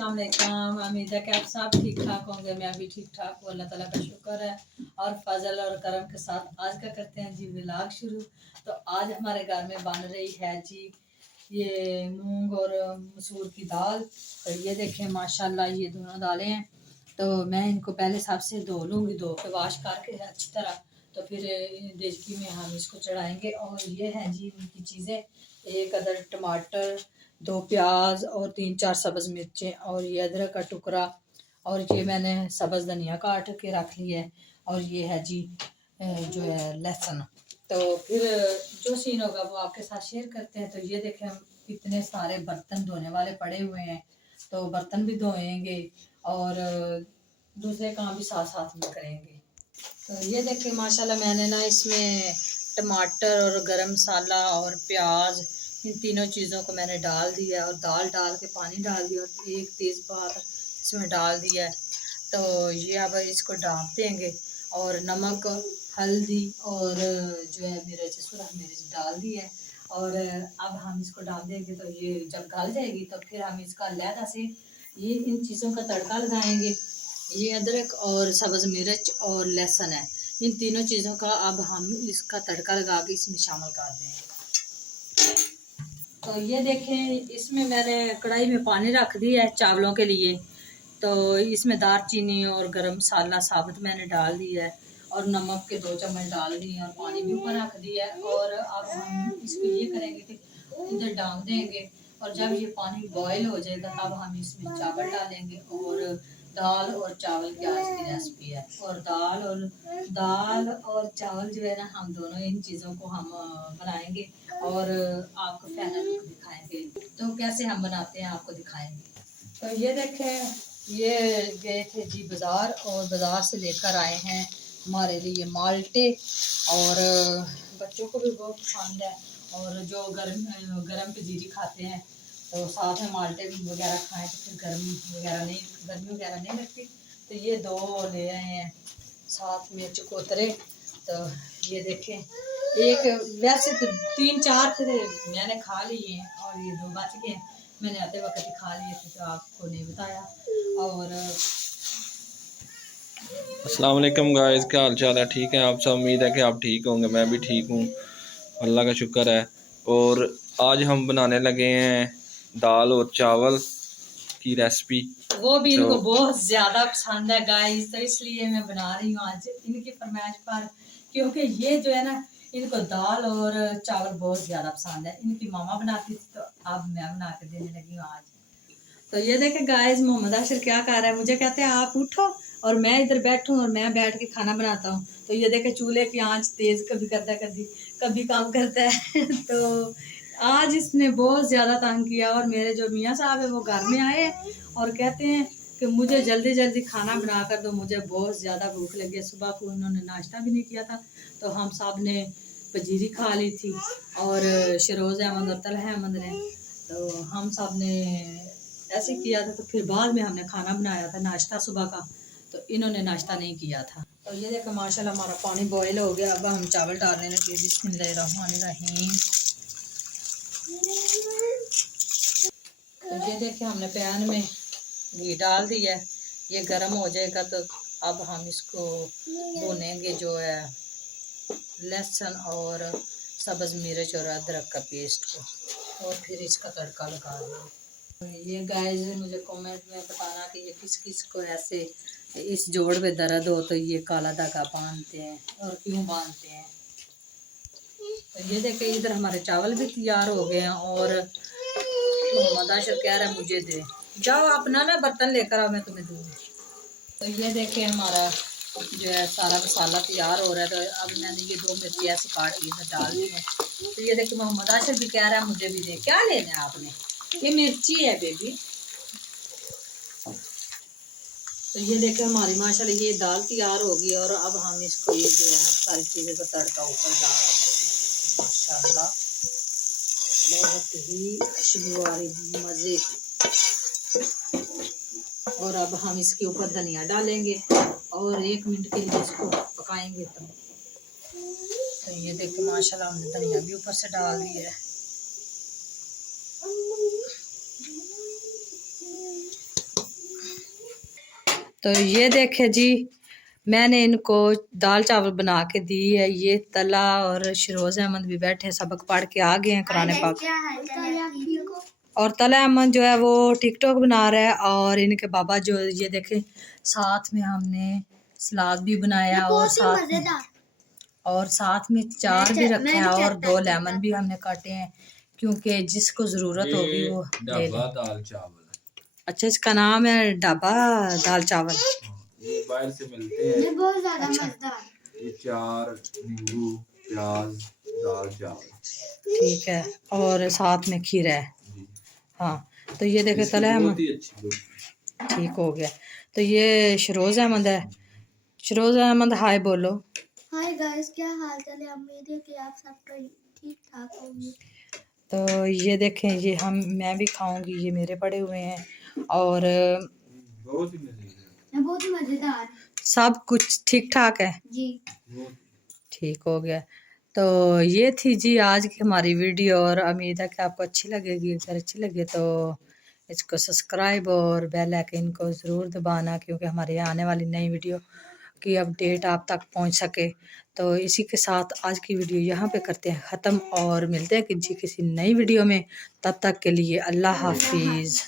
अस्सलाम वालेकुम। उम्मीद है कि आप सब ठीक ठाक होंगे। मैं भी ठीक ठाक हूँ, अल्लाह ताला का शुक्र है और फजल और करम के साथ आज का करते हैं जी व्लॉग शुरू। तो आज हमारे घर में बन रही है जी ये मूंग और मसूर की दाल। तो ये देखें माशाल्लाह ये दोनों दालें हैं। तो मैं इनको पहले सबसे धो लूँगी, धो के वाश करके अच्छी तरह, तो फिर देचकी में हम इसको चढ़ाएंगे। और ये है जी इनकी चीज़ें, एक अदर टमाटर, 2 प्याज और 3-4 सब्ज़ मिर्चें और ये अदरक का टुकड़ा और ये मैंने सब्ज़ धनिया काट के रख लिया है। और ये है जी जो है लहसुन। तो फिर जो सीन होगा वो आपके साथ शेयर करते हैं। तो ये देखें हम कितने सारे बर्तन धोने वाले पड़े हुए हैं, तो बर्तन भी धोएंगे और दूसरे काम भी साथ साथ में करेंगे। तो ये देखें माशाल्लाह मैंने ना इसमें टमाटर और गरम मसाला और प्याज, इन तीनों चीज़ों को मैंने डाल दिया और दाल डाल के पानी डाल दिया और एक तेज़पात इसमें डाल दिया है। तो ये अब इसको डाल देंगे और नमक, हल्दी और जो है मिर्च, सूरख मिर्च डाल दी है। और अब हम इसको डाल देंगे तो ये जब गल जाएगी तो फिर हम इसका अलहदा से ये इन चीज़ों का तड़का लगाएंगे। ये अदरक और सब्ज़ मिर्च और लहसुन है, इन तीनों चीज़ों का अब हम इसका तड़का लगा के इसमें शामिल कर देंगे। तो ये देखें इसमें मैंने कढ़ाई में पानी रख दिया है चावलों के लिए। तो इसमें दालचीनी और गरम मसाला साबुत मैंने डाल दिया है और नमक के 2 चम्मच डाल दिए और पानी भी ऊपर रख दिया है। और अब हम इसको ये करेंगे कि इधर डाल देंगे और जब ये पानी बॉयल हो जाएगा तब हम इसमें चावल डालेंगे। और दाल और चावल की आज की रेसिपी है। और दाल और चावल जो है ना, हम दोनों इन चीज़ों को हम बनाएंगे और आपको फाइनल लुक दिखाएंगे। तो कैसे हम बनाते हैं आपको दिखाएंगे। तो ये देखें ये गए थे जी बाज़ार और बाज़ार से लेकर आए हैं हमारे लिए माल्टे। और बच्चों को भी बहुत पसंद है और जो गरम पंजीरी खाते हैं तो साथ में माल्टे वगैरह खाएं तो फिर गर्मी वगैरह नहीं लगती। तो ये 2 ले आए हैं, साथ में चकोतरे। तो ये देखें एक, वैसे तो 3-4 थे, मैंने खा लिए हैं और ये 2 बच गए। मैंने आते वक्त ही खा लिए थे तो आपको नहीं बताया। और अस्सलाम वालेकुम गाइस, क्या हाल चाल है? ठीक है आप सब? उम्मीद है कि आप ठीक होंगे। मैं भी ठीक हूँ, अल्लाह का शुक्र है। और आज हम बनाने लगे हैं दाल और चावल की रेसिपी। वो भी तो इनको बहुत ज़्यादा पसंद है गाइस, तो इसलिए मैं बना रही हूँ आज इनकी फरमाइश पर। क्योंकि ये जो है ना, इनको दाल और चावल बहुत ज़्यादा पसंद है। इनकी मामा बनाती थी तो अब मैं बना के देने लगी हूँ आज। तो ये देखे गाइस मोहम्मद आशिर क्या कर रहा है, मुझे कहते हैं आप उठो और मैं इधर बैठूं और मैं बैठ के खाना बनाता हूँ। तो ये देखे चूल्हे की आंच तेज कभी करता है, कभी काम करता है तो आज इसने बहुत ज़्यादा तंग किया। और मेरे जो मियाँ साहब है वो घर में आए और कहते हैं कि मुझे जल्दी जल्दी खाना बना कर दो, मुझे बहुत ज़्यादा भूख लगी है। सुबह को उन्होंने नाश्ता भी नहीं किया था तो हम सब ने पंजीरी खा ली थी और शरोज़ अहमद और तलहा अहमद ने, तो हम सब ने ऐसे किया था। तो फिर बाद में हमने खाना बनाया था नाश्ता सुबह का, तो इन्होंने नाश्ता नहीं किया था। तो ये देखो माशाल्लाह हमारा पानी बॉयल हो गया। अब हम चावल डालने लगे। बिस्मिल्लाहिर्रहमानिर्रहीम। तो ये देखिए हमने पैन में घी डाल दिया है, ये गर्म हो जाएगा तो अब हम इसको भूनेंगे जो है लहसुन और सब्ज़ मिर्च और अदरक का पेस्ट को, और फिर इसका तड़का लगा देंगे। ये गाइस मुझे कमेंट में बताना कि ये किस किस को ऐसे इस जोड़ पे दर्द हो तो ये काला धागा बांधते हैं और क्यों बांधते हैं। तो ये देखे इधर हमारे चावल भी तैयार हो गए हैं और मोहम्मद आशिर कह रहा है मुझे दे, जाओ अपना ना बर्तन लेकर आओ मैं तुम्हें दूँगी। तो ये देखे हमारा जो है सारा मसाला तैयार हो रहा है। तो अब मैंने ये 2 मिर्ची ऐसे काट ली इधर डाल दी है। तो ये देखिए मोहम्मद आशिर भी कह रहा है मुझे भी दे, क्या लेना है आपने, ये मिर्ची है बेबी। तो ये देखे हमारी माशाल्लाह ये दाल तैयार होगी और अब हम इसको ये जो है ना सारी चीज़ों का तड़का ऊपर डाल देंगे। माशाल्लाह बहुत ही खुशबू आ रही, मज़े। और अब हम इसके ऊपर धनिया डालेंगे और 1 मिनट के लिए इसको पकाएंगे। तो ये देखो माशाल्लाह हमने धनिया भी ऊपर से डाल दिया है। तो ये देखे जी, मैंने इनको दाल चावल बना के दी है। ये तला और शरोज अहमद भी बैठे, सबक पढ़ के आ गए हैं कुरान पाक। और तला अहमद जो है वो टिकटॉक बना रहा है, और इनके बाबा जो ये देखे, साथ में हमने सलाद भी बनाया और साथ में चार भी रखे हैं और 2 लेमन भी हमने काटे हैं, क्योंकि जिसको ज़रूरत होगी वो ले ले। दाल चावल। अच्छा, इसका नाम है ढाबा दाल चावल। ये बाहर से मिलते हैं, ये बहुत ज्यादा मजेदार। ये 4 नींबू प्याज दाल चावल, ठीक है, और साथ में खीरा है। हाँ, तो ये देखे तला अहमद ठीक हो गया। तो ये शरोज अहमद है। शरोज अहमद हाय बोलो। हाय गाइस, क्या हाल चाल है? उम्मीद है कि आप सब ठीक ठाक होंगे। तो ये देखें, ये मैं भी खाऊंगी, ये मेरे पड़े हुए हैं और बहुत ही मजेदार, सब कुछ ठीक ठाक है जी। ठीक हो गया। तो ये थी जी आज की हमारी वीडियो, और उम्मीद है कि आपको अच्छी लगेगी। अगर अच्छी लगे तो इसको सब्सक्राइब और बेल आइकन को ज़रूर दबाना, क्योंकि हमारे यहाँ आने वाली नई वीडियो की अपडेट आप तक पहुंच सके। तो इसी के साथ आज की वीडियो यहाँ पे करते हैं ख़त्म, और मिलते हैं कि जी किसी नई वीडियो में। तब तक के लिए अल्लाह हाफिज़।